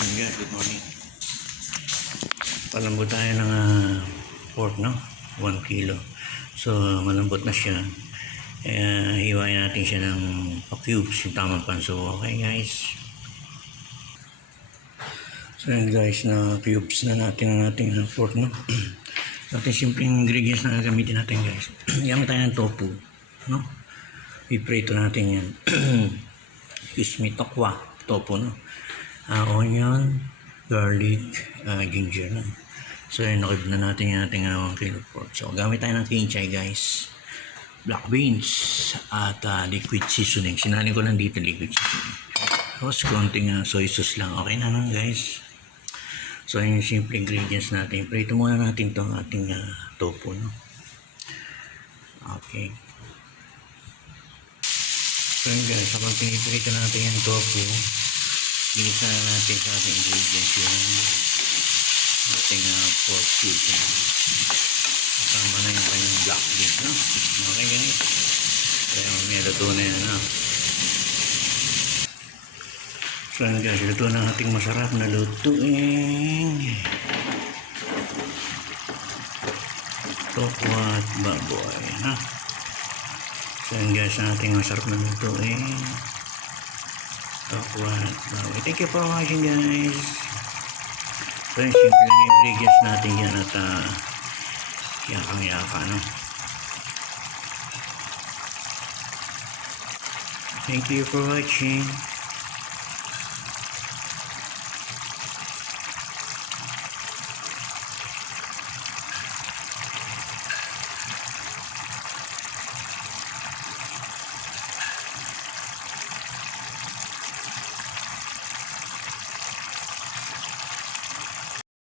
Guys, good morning. Palambot tayo ng pork, no? 1 kilo. So, malambot na siya. Hiwain natin siya ng cubes, yung tamang panso. Okay, guys? So, yun guys, na cubes na natin ang ating pork, no? Ating simpleng ingredients na gagamitin natin, guys. Gamit tayo ng tofu, no? I-prito natin yan. Kismi tokwa, tofu, no? Onion, garlic, ginger, no? So, yun, nakib na natin yung ating 1 kilo pork. So, gamit tayo ng kinchay, guys. Black beans, at liquid seasoning. Sinalin ko lang dito liquid seasoning. Tapos, konting soy sauce lang. Okay na lang, guys. So, yun yung simple ingredients natin. Prito muna natin itong ating tofu, no? Okay. So, yun, guys. Habang piniprito natin yung tofu, ginisa na natin sa ating ingredients yung ating pork cube. Kasama na yung kanyang black beans, no? Okay, guys. Kaya may luto na yan, no? So, yun, guys. Luto na ating masarap na lutuin. Tofu at baboy, no? So, yun, guys. Ating masarap na lutuin. Thank you for watching, guys. So, yung simple na ingredients natin yan at yakang-yaka, no? Thank you for watching.